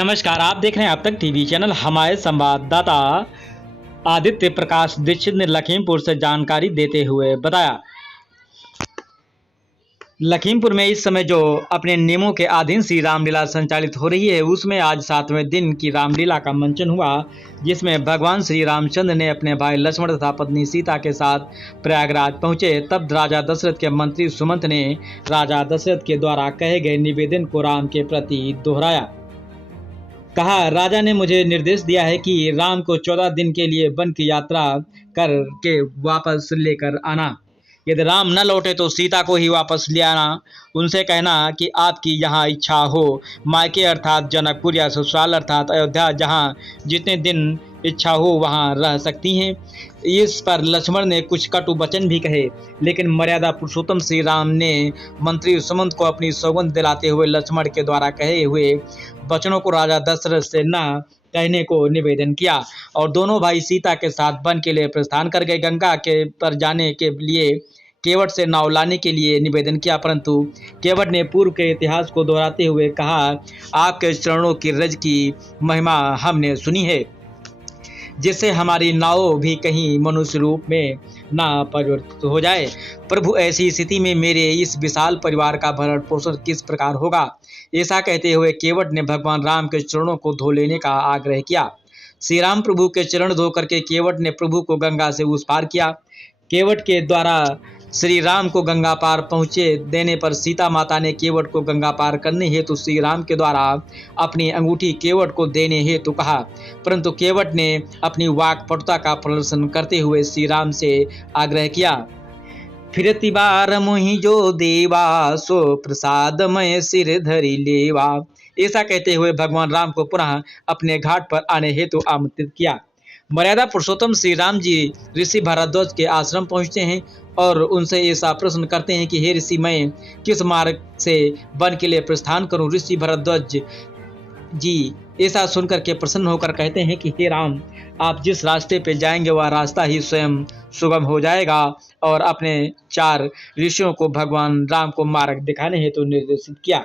नमस्कार, आप देख रहे हैं अब तक टीवी चैनल। हमारे संवाददाता आदित्य प्रकाश दीक्षित ने लखीमपुर से जानकारी देते हुए बताया, लखीमपुर में इस समय जो अपने नियमों के अधीन श्री रामलीला संचालित हो रही है, उसमें आज 7वें दिन की रामलीला का मंचन हुआ, जिसमें भगवान श्री रामचंद्र ने अपने भाई लक्ष्मण तथा पत्नी सीता के साथ प्रयागराज पहुंचे। तब राजा दशरथ के मंत्री सुमंत ने राजा दशरथ के द्वारा कहे गए निवेदन को राम के प्रति दोहराया। कहा, राजा ने मुझे निर्देश दिया है कि राम को 14 दिन के लिए वन की यात्रा करके वापस लेकर आना। यदि राम न लौटे तो सीता को ही वापस ले आना। उनसे कहना कि आपकी यहाँ इच्छा हो, मायके अर्थात जनकपुर या ससुराल अर्थात अयोध्या, जहाँ जितने दिन इच्छा हो वहाँ रह सकती हैं। इस पर लक्ष्मण ने कुछ कटु वचन भी कहे, लेकिन मर्यादा पुरुषोत्तम श्री राम ने मंत्री सुमंत को अपनी सौगंध दिलाते हुए लक्ष्मण के द्वारा कहे हुए वचनों को राजा दशरथ से न कहने को निवेदन किया और दोनों भाई सीता के साथ वन के लिए प्रस्थान कर गए। गंगा के पर जाने के लिए केवट से नाव लाने के लिए निवेदन किया, परंतु केवट ने पूर्व के इतिहास को दोहराते हुए कहा, आपके चरणों की रज की महिमा हमने सुनी है, जिससे हमारी नाव भी कहीं मनुष्य रूप में ना परिवर्तित हो जाए। प्रभु, ऐसी स्थिति में मेरे इस विशाल परिवार का भरण पोषण किस प्रकार होगा? ऐसा कहते हुए केवट ने भगवान राम के चरणों को धो लेने का आग्रह किया। श्री राम प्रभु के चरण धो करके केवट ने प्रभु को गंगा से उस पार किया। केवट के द्वारा श्री राम को गंगा पार पहुँचे देने पर सीता माता ने केवट को गंगा पार करने हेतु श्री राम के द्वारा अपनी अंगूठी केवट को देने हेतु कहा, परंतु केवट ने अपनी वाक्पटुता का प्रदर्शन करते हुए श्री राम से आग्रह किया। फिरती बार मोहि जो देवा, सो प्रसादमय सिर धरि लेवा। ऐसा कहते हुए भगवान राम को पुनः अपने घाट पर आने हेतु आमंत्रित किया। मर्यादा पुरुषोत्तम श्री राम जी ऋषि भारद्वाज के आश्रम पहुंचते हैं और उनसे ऐसा प्रश्न करते हैं कि हे ऋषि, मैं किस मार्ग से वन के लिए प्रस्थान करूं? ऋषि भारद्वाज जी ऐसा सुनकर के प्रसन्न होकर कहते हैं कि हे राम, आप जिस रास्ते पे जाएंगे वह रास्ता ही स्वयं सुगम हो जाएगा, और अपने 4 ऋषियों को भगवान राम को मार्ग दिखाने हेतु निर्देशित किया।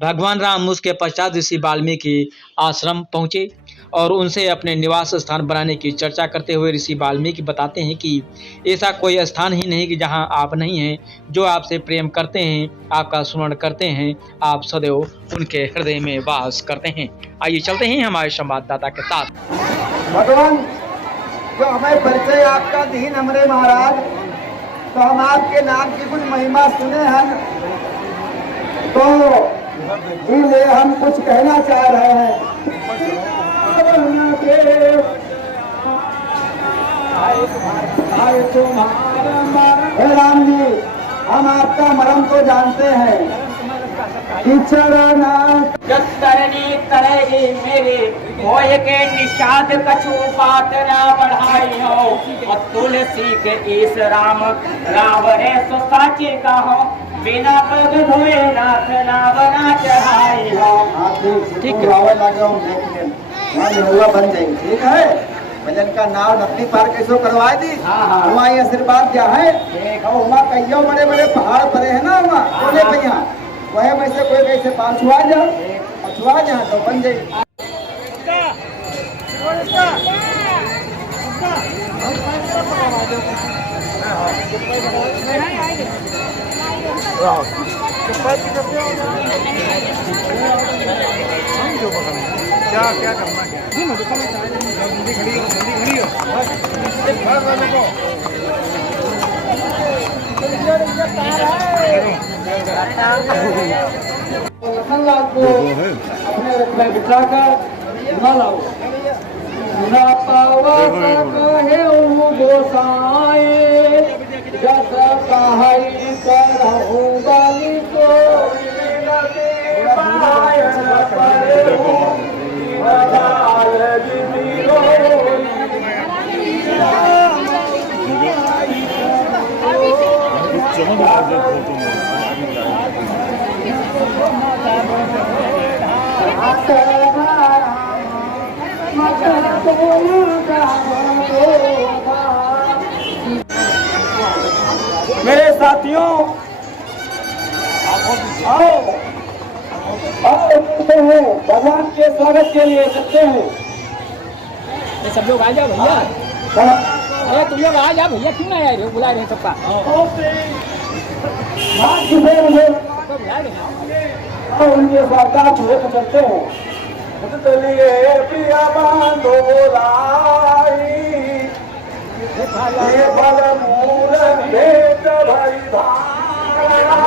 भगवान राम उसके पश्चात ऋषि वाल्मीकि आश्रम पहुंचे और उनसे अपने निवास स्थान बनाने की चर्चा करते हुए ऋषि वाल्मीकि बताते हैं कि ऐसा कोई स्थान ही नहीं कि जहां आप नहीं हैं। जो आपसे प्रेम करते हैं, आपका स्मरण करते हैं, आप सदैव उनके हृदय में वास करते हैं। आइए चलते हैं हमारे संवाददाता के साथ। भगवान, जो हमें परिचय आपका दीन हमरे महाराज, तो हम आपके नाम की कुछ महिमा सुने हैं, तो इसलिए हम कुछ कहना चाह रहे हैं। हे राम जी, हम आपका मरम तो जानते हैं कि चरना करनी करेगी मेरी मोह के निषाद कछु बात ना बढ़ाई हो, और तुलसी के इस राम है सो साचे कहो, बिना पग धोए नाथ नावना चढ़ाई हो। ठीक है, लगे हम देख लें, बन जाएंगे। ठीक है, भजन का नाव नदी पार कैसे करवा दी, हमारी आशीर्वाद क्या है। वहाँ कईयों बड़े बड़े पहाड़ पड़े हैं ना, वहाँ बोले भैया वह में से कोई कैसे पार छुआ जा तो बन जाए। क्या क्या करना है, जल्दी खड़ी हो अपने में बिठा कर न लाओ, न पावा कहे गोसाए, जस कहाई करहु बाली को मेरे साथियों, आओ और चलते हैं भगवान के स्वागत के लिए चलते हैं। ये सब लोग आ जाओ भैया। अरे तुम लोग आ जाओ भैया, क्यों नहीं आए रहे? बुला रहे हैं सबका। बुला रहे हैं और उनके साथ लेकर चलते हैं। चलिए पिया बांधो लाई, ये बल मूल भेद भरी धारा,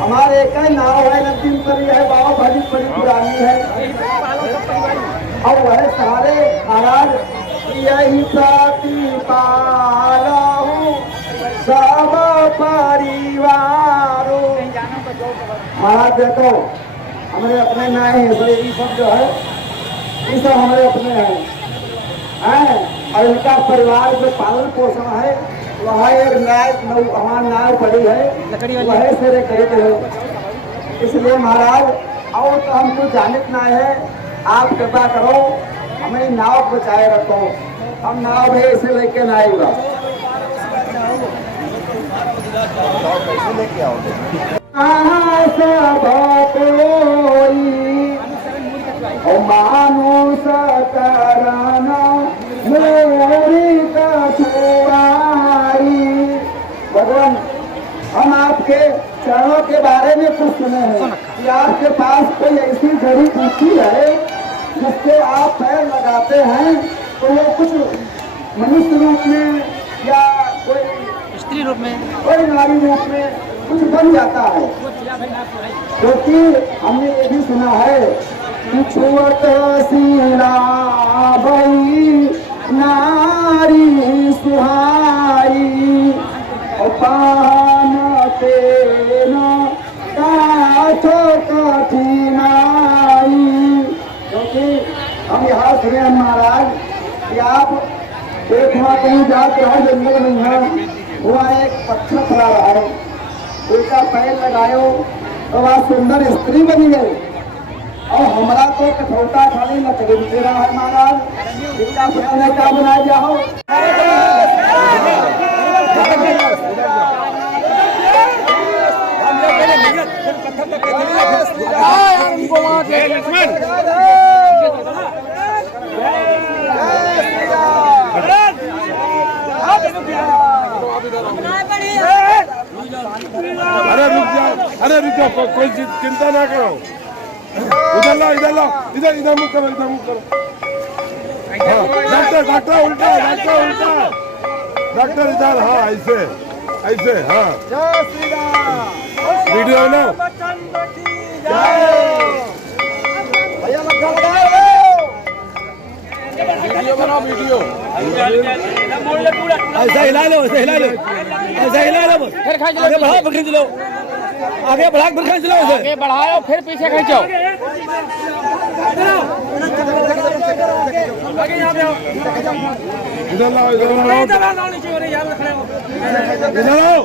हमारे एक नाव है नदी पर, है बाबा बड़ी बड़ी पुरानी है। और वह सारे महाराज यही साथी पाला हूँ सब परिवारों। महाराज देखो हमारे अपने नाय हैं, तो ये सब जो है ये सब हमारे अपने हैं। और इनका परिवार जो पालन पोषण है वह एक नाव हमारा नाव पड़ी है, वह से रेख है। इसलिए महाराज और तो हमको जानित ना है, आप कृपा करो हमें नाव बचाए रखो, हम नाव भी ऐसे लेके ना आएगा। मानुष कराना मेरी का छुड़ाई। भगवान हम आपके चरणों के बारे में कुछ सुने हैं कि आपके पास कोई ऐसी जड़ी बूटी है जिससे आप पैर लगाते हैं तो वो कुछ मनुष्य रूप में या कोई स्त्री रूप में, कोई नारी रूप में कुछ बन जाता है। क्योंकि हमने ये भी सुना है कि छुअत सीला भई नारी सुहाई, और पान तेना काछो कठिनाई। क्योंकि हम यहाँ सुने हैं महाराज कि आप एक वहाँ कहीं जाते हो जंगल में है, वहाँ एक पत्थर पड़ा रहा है, उल्टा पैर लगायो तो वहाँ सुंदर स्त्री बनी गई। और हमारा तो कठौता खाली लकड़ी दे रहा है महाराज, इसका प्रश्न क्या बनाया जाओ। अरे रुक जाओ, कोई चिंता ना करो। इधर लो, इधर लो, इधर इधर मुख करो, इधर मुख करो। हाँ, डॉक्टर डॉक्टर उल्टा, डॉक्टर उल्टा, डॉक्टर इधर। हाँ ऐसे ऐसे, हाँ वीडियो ना वीडियो बनाओ, वीडियो ऐसा हिला लो, ऐसा हिला लो, ऐसा हिला लो, फिर आगे बढ़ाओ, फिर खींच लो, आगे बढ़ा फिर खींच लो, आगे बढ़ाओ फिर पीछे खींचो। इधर लाओ, इधर लाओ, इधर लाओ।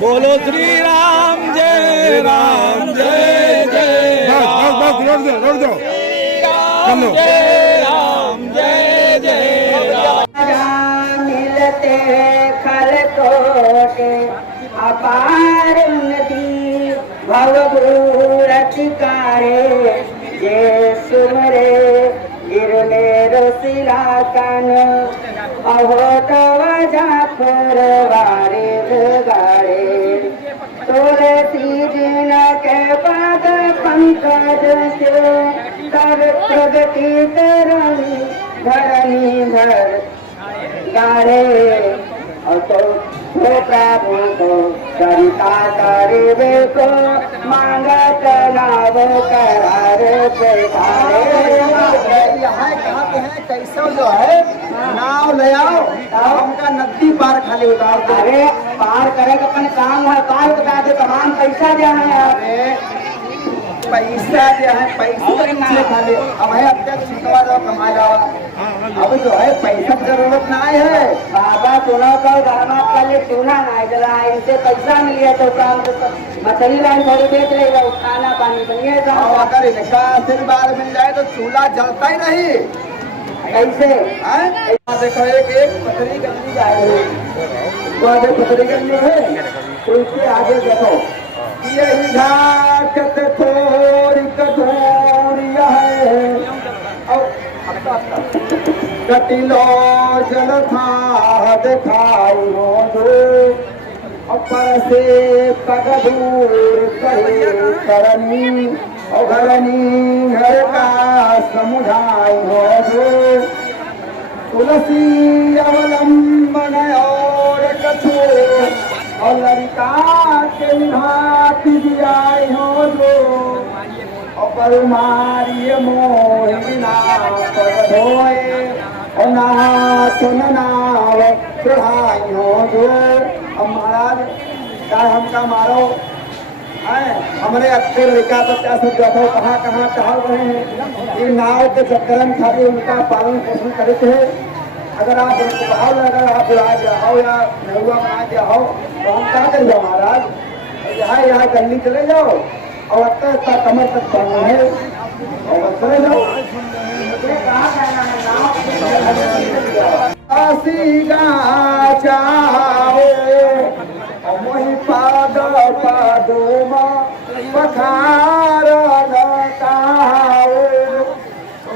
बोलो श्री राम जय राम, जय जय बस रोक दो, रोक दो। जय राम, जय जय राम। मिलते खलकोटे अपार नदी भवभूरतिकारे, ये सुमरे गिरले रसिला कान, अहो तव जाफर वारे गाड़े, तुलसी जिन के पद पंकज से कर प्रगति तरणी धरणी धर गाड़े। और तो प्रभु को सरिता करिबे को मांगत नाव करार बेचारे। यहाँ कहते हैं कैसे जो है नाव ले आओ, हमका नदी पार खाली उतार दो। अरे पार करे का अपन काम है, पार बता दे तमाम पैसा जो है। पैसा जो है पैसे के पीछे खाली अब है अब तक छिटवा दो कमा जाओ अब जो है पैसा की जरूरत ना है बाबा सुनो तो दामाद का लिए चूना ना जला इनसे पैसा मिल गया तो काम तो मछली लाइन थोड़ी बेच लेगा खाना पानी बनिए और अगर इनका आशीर्वाद मिल जाए तो चूल्हा जलता ही नहीं कैसे हैं? देखो एक पथरी गली जाए पथरी गली है तो इसके आगे देखो यही झाकत थोड़ी कठोरिया है कटिलो जल था दिखाई हो दो ऊपर से पग दूर करनी और घरनी घर का समुदाय हो दो तुलसी अवलंबन और कछो और लड़का के हाथ दिया हो दो और परमारी मोह बिना पर धोए और नाथ नाव चढ़ाई हो दो। अब महाराज क्या हमका मारो हमारे अच्छे लड़का बच्चा सब देखो कहाँ कहाँ टहल रहे हैं ये नाव के चक्कर में खाली उनका पालन पोषण करते हैं। अगर आप भाव अगर आप बुला जाओ या नहुआ बना जाओ तो हम क्या करेंगे महाराज यहाँ गली चले जाओ और अत्ता कमर तक पानी है और चले जाओ मोहि पाद पादोमा पखार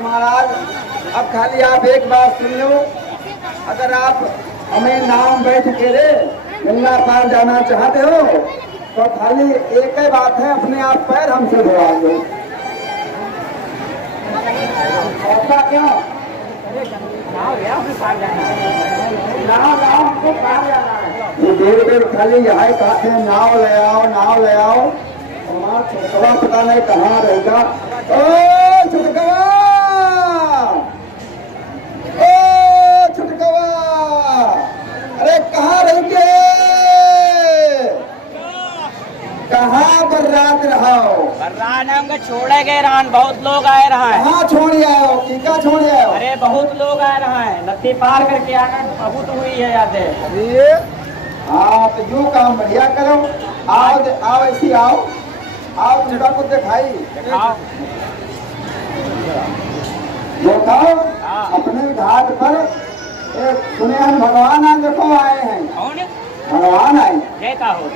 महाराज अब खाली आप एक बात सुन लो अगर आप हमें नाम बैठ के रे गंगा पार जाना चाहते हो तो खाली एक ही बात है अपने आप पैर हमसे धोवा दो। ऐसा क्यों देर देर खाली यहाँ कहते हैं नाव ले आओ वहाँ छुटकवा पता नहीं कहाँ रहेगा। ओ छुटकवा अरे कहाँ रहेंगे कहाँ बर्रात रहो बर्रान छोड़े गए रान बहुत लोग आए रहा है कहाँ छोड़ आओ टीका छोड़ आओ अरे बहुत लोग आ रहा है नदी पार करके आना बहुत हुई है याद है अरे हाँ तो यूँ काम बढ़िया करो आओ ऐसी आओ जगह को दिखाई देखाओ अपने घाट पर एक सुने हम भगवान आज देखो आए हैं कौन भगवान आए जय का हो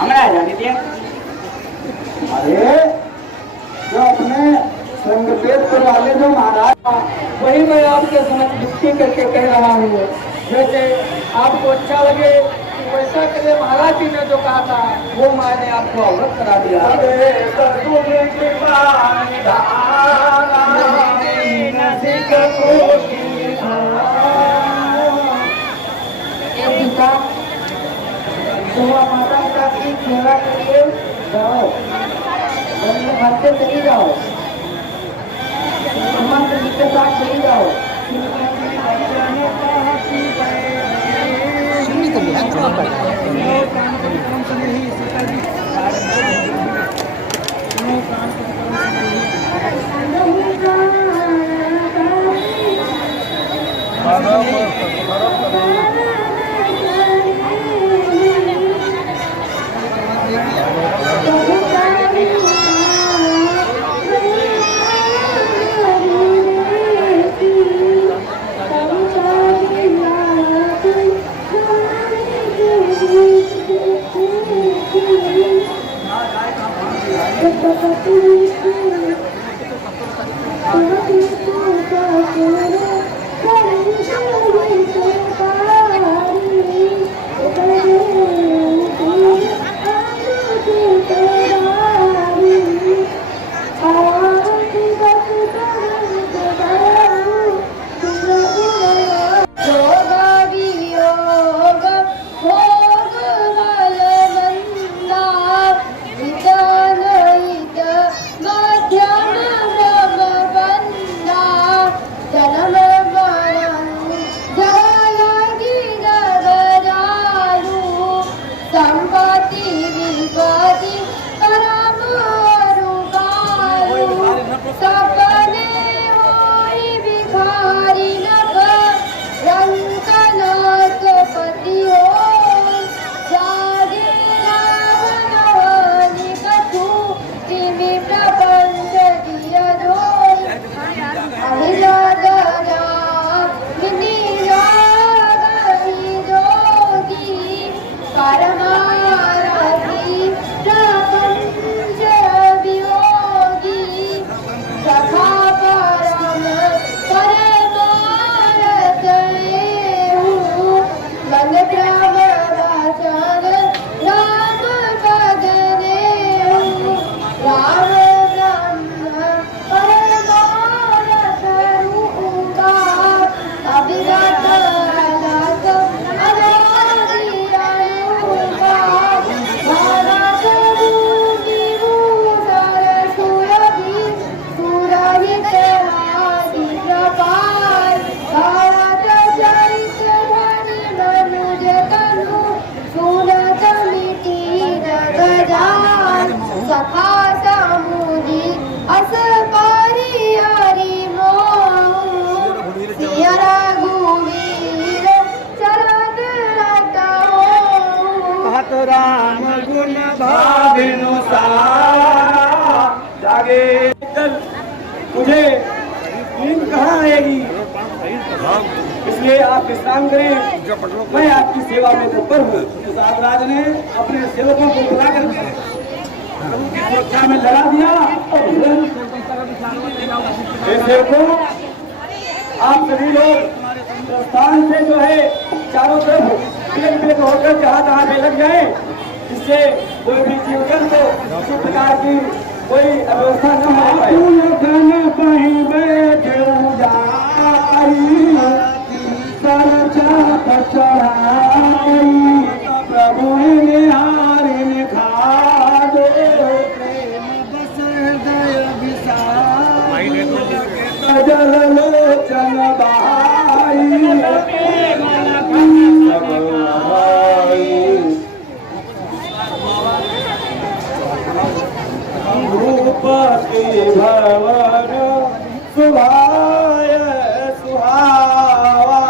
हमारा जानी दिया अरे जो अपने संगपेट वाले जो महाराज वही मैं आपके साथ युक्ति करके कह रहा हूँ जैसे आपको अच्छा लगे तो वैसा के लिए महाराज जी ने जो कहा था वो मैंने आपको अवगत करा दिया। माता पिता की सेवा के लिए जाओ घर से चली जाओ मंत्र के साथ चली जाओ भाभिनु सारा जागे। कल मुझे नींद कहाँ आएगी, इसलिए आप विश्राम करें, मैं आपकी सेवा में तत्पर हूँ। तो साधराज ने अपने सेवकों को बुलाकर प्रभु की सुरक्षा में लगा दिया। सेवकों, आप सभी लोग प्रस्थान से जो है चारों तरफ पेड़ होकर जहाँ तहाँ पे लग जाए, इससे कोई भी जीव जंतु किसी प्रकार की कोई अव्यवस्था न हो पाए। प्रभु निहारिन खादो जल लोचन रूपति भवन सुभाय सुहावा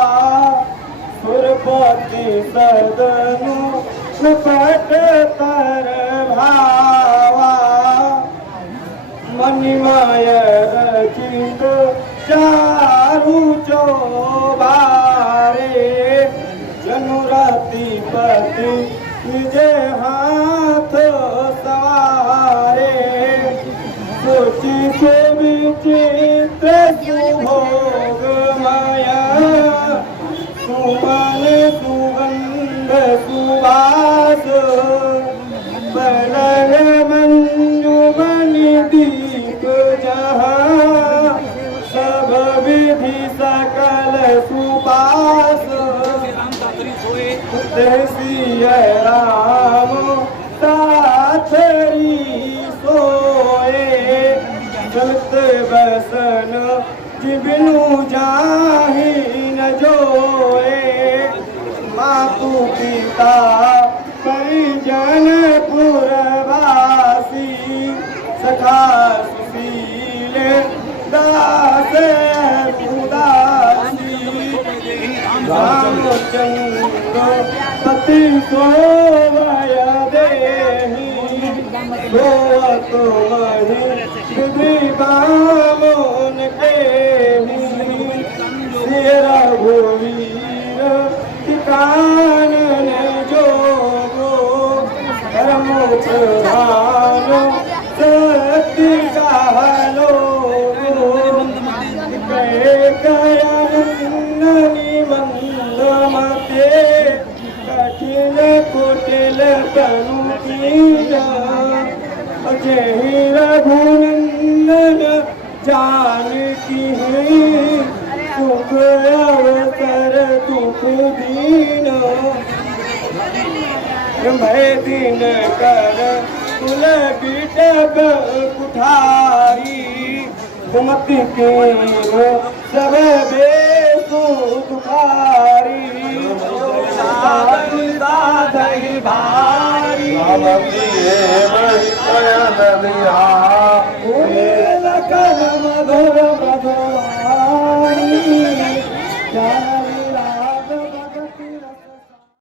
सुरपति सदनु सुपट पर भावा मणिमय रचित चारु चौबारे जनुरति पति निज हाथ सवारे सोची से विचित्र सुभोगमय सुमन सुगंध सुवास बलग मंजुमणि दीप जहाँ सब विधि सकल सुपास सिय राम साथरी सोए चलत बसन जिबिनु जाहि न जोए मातु पिता परिजन पुरवासी सखा सुशील दास उदासी रामचंद्र पति सोवय देहि सोवत महि बामन केहि श्री रघुवीर कानन जोगो धर्म प्रधान सत्य कहलो कयनन्दनि मंदमते कठिन कुटिल तनु कीना अजहि रघुनंदन जानकी सुख अवसर दुख दीन भय दिन कर कुल बिटक कुठारी कुमति के सब बेसु दुखारी साधि भारी मधुर मधुरानी